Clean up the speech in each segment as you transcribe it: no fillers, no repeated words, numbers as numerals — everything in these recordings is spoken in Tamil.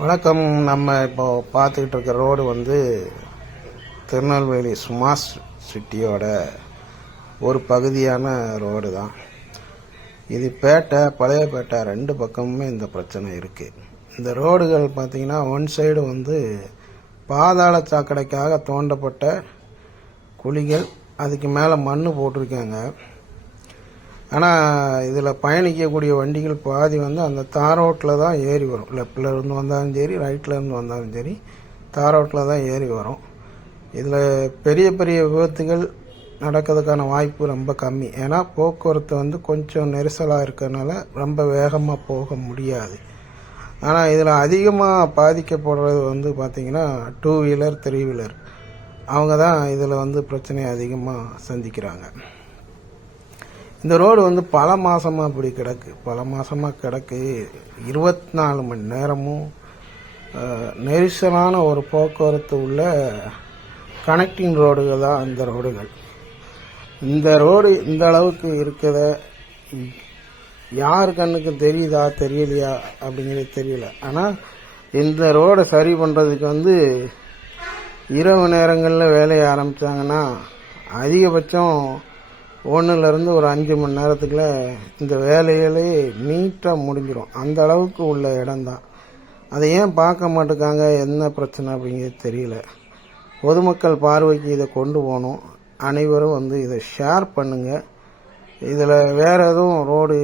வணக்கம். நம்ம இப்போ பார்த்துக்கிட்டு இருக்க ரோடு வந்து திருநெல்வேலி ஸ்மார்ட் சிட்டியோட ஒரு பகுதியான ரோடு தான் இது. பழைய பேட்டை ரெண்டு பக்கமுமே இந்த பிரச்சனை இருக்குது. இந்த ரோடுகள் பார்த்திங்கன்னா ஒன் சைடு வந்து பாதாள சாக்கடைக்காக தோண்டப்பட்ட குழிகள், அதுக்கு மேலே மண் போட்டிருக்காங்க. ஆனால் இதில் பயணிக்கக்கூடிய வண்டிகள் பாதி வந்து அந்த தார் ரோட்டில் தான் ஏறி வரும். லெஃப்டில் இருந்து வந்தாலும் சரி, ரைட்டில் இருந்து வந்தாலும் சரி, தார் ரோட்டில் தான் ஏறி வரும். இதில் பெரிய பெரிய விபத்துகள் நடக்கிறதுக்கான வாய்ப்பு ரொம்ப கம்மி. ஏன்னா போக்குவரத்து வந்து கொஞ்சம் நெரிசலாக இருக்கிறதுனால ரொம்ப வேகமாக போக முடியாது. ஆனால் இதில் அதிகமாக பாதிக்கப்படுறது வந்து பார்த்திங்கன்னா 2 வீலர் 3 வீலர் அவங்க தான் இதில் வந்து பிரச்சனையை அதிகமாக சந்திக்கிறாங்க. இந்த ரோடு வந்து பல மாதமாக இப்படி கிடக்கு. 24 மணி நேரமும் நெரிசலான ஒரு போக்குவரத்து உள்ள கனெக்டிங் ரோடுகள் தான் இந்த ரோடுகள். இந்த ரோடு இந்த அளவுக்கு இருக்கிறத யார் கண்ணுக்கு தெரியுதா தெரியலையா அப்படிங்கிறது தெரியல. ஆனால் இந்த ரோடை சரி பண்ணுறதுக்கு வந்து இரவு நேரங்களில் வேலையை ஆரம்பித்தாங்கன்னா அதிகபட்சம் 1லேருந்து ஒரு 5 மணி நேரத்துக்குள்ள இந்த வேலைகளே நீட்டாக முடிஞ்சிடும். அந்த அளவுக்கு உள்ள இடம்தான். அதை ஏன் பார்க்க மாட்டேங்காங்க, என்ன பிரச்சனை அப்படிங்கிறது தெரியல. பொதுமக்கள் பார்வைக்கு இதை கொண்டு போகணும். அனைவரும் வந்து இதை ஷேர் பண்ணுங்கள். இதில் வேறு எதுவும் ரோடு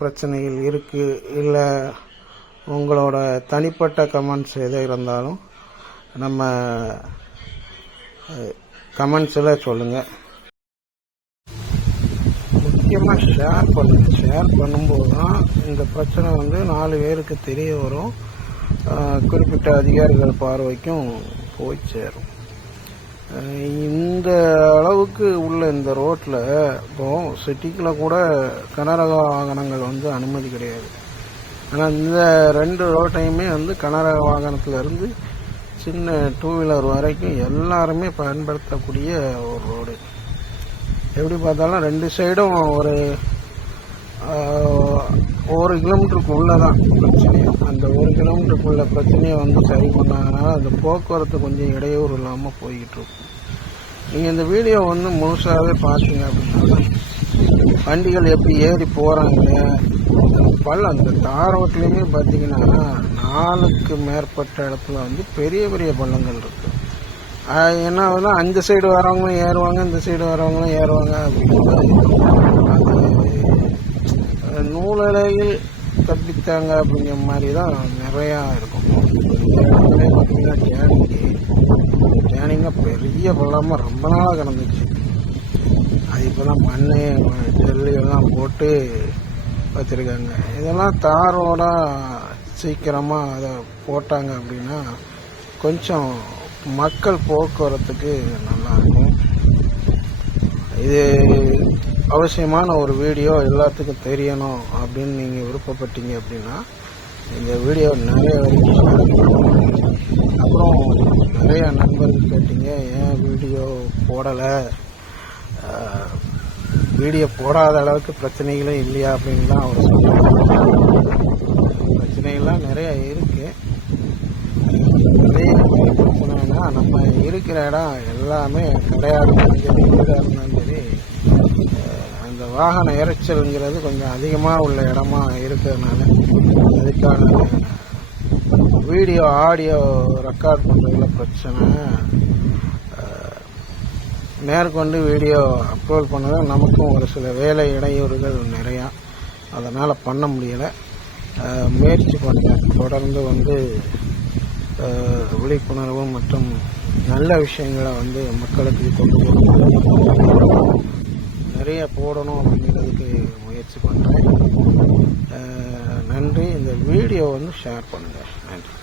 பிரச்சனைகள் இருக்குது, இல்லை உங்களோட தனிப்பட்ட கமெண்ட்ஸ் எது இருந்தாலும் நம்ம கமெண்ட்ஸில் சொல்லுங்கள். முக்கியமாக ஷேர் பண்ணும்போது தான் இந்த பிரச்சனை வந்து 4 பேருக்கு தெரிய வரும். குறிப்பிட்ட அதிகாரிகள் பார்வைக்கும் போய் சேரும். இந்த அளவுக்கு உள்ள இந்த ரோட்டில் இப்போ சிட்டிக்குள்ள கூட கனரக வாகனங்கள் வந்து அனுமதி கிடையாது. ஆனால் இந்த 2 ரோட்டையுமே வந்து கனரக வாகனத்திலிருந்து சின்ன 2 வீலர் வரைக்கும் எல்லாருமே பயன்படுத்தக்கூடிய ஒரு ரோடு. எப்படி பார்த்தாலும் 2 சைடும் ஒரு 1 கிலோமீட்டருக்கு உள்ளதான் பிரச்சனையை. அந்த 1 கிலோமீட்டருக்குள்ள பிரச்சனையை வந்து சரி பண்ணாங்கன்னா அந்த போக்குவரத்து கொஞ்சம் இடையூறு இல்லாமல் போய்கிட்டு இருக்கும். நீங்கள் இந்த வீடியோ வந்து முழுசாகவே பார்த்தீங்க அப்படின்னா வண்டிகள் எப்படி ஏறி போகிறாங்க. அந்த தார் ரோட்லேயுமே பார்த்தீங்கன்னா 4க்கு மேற்பட்ட இடத்துல வந்து பெரிய பெரிய பள்ளங்கள் இருக்குது. என்ன ஆகுதுன்னா அந்த சைடு வரவங்களும் ஏறுவாங்க, இந்த சைடு வரவங்களும் ஏறுவாங்க. அது நூலடையில் தப்பித்தாங்க அப்படிங்கிற மாதிரி தான் நிறையா இருக்கும். பார்த்தீங்கன்னா டேனிங்காக பெரிய பள்ளமாக ரொம்ப நாளாக கிடந்துச்சு. அது இப்போதான் மண் ஜல்லி எல்லாம் போட்டு வச்சுருக்காங்க. இதெல்லாம் தாரோட சீக்கிரமாக அதை போட்டாங்க அப்படின்னா கொஞ்சம் மக்கள் போக்குவரத்துக்கு நல்லாயிருக்கும். இது அவசியமான ஒரு வீடியோ, எல்லாத்துக்கும் தெரியணும் அப்படின்னு நீங்கள் விருப்பப்பட்டீங்க அப்படின்னா இந்த வீடியோ நிறைய வரைக்கும். அப்புறம் நிறைய நண்பர்கள் கேட்டீங்க ஏன் வீடியோ போடலை, வீடியோ போடாத அளவுக்கு பிரச்சனைகளும் இல்லையா அப்படின்லாம் அவர் சொல்லுவாங்க. பிரச்சனைகள்லாம் நிறைய இருக்குது. பிரச்சனைனா நம்ம இருக்கிற இடம் எல்லாமே கடையாக இருந்தாலும் சரி, வீடாக இருந்தாலும் சரி, அந்த வாகன இறைச்சல்ங்கிறது கொஞ்சம் அதிகமாக உள்ள இடமா இருக்கிறதுனால அதுக்கான வீடியோ ஆடியோ ரெக்கார்ட் பண்ணுறதுல பிரச்சனை. மேற்கொண்டு வீடியோ அப்லோட் பண்ணதான் நமக்கும் ஒரு சில வேலை இடையூறுகள் நிறையா, அதனால் பண்ண முடியலை. முயற்சி பண்ணுறேன். தொடர்ந்து வந்து விழிப்புணர்வு மற்றும் நல்ல விஷயங்களை வந்து மக்களுக்கு கொண்டு போகணும், நிறைய போடணும் அப்படிங்கிறதுக்கு முயற்சி பண்ணுறேன். நன்றி. இந்த வீடியோ வந்து ஷேர் பண்ணுங்கள். நன்றி.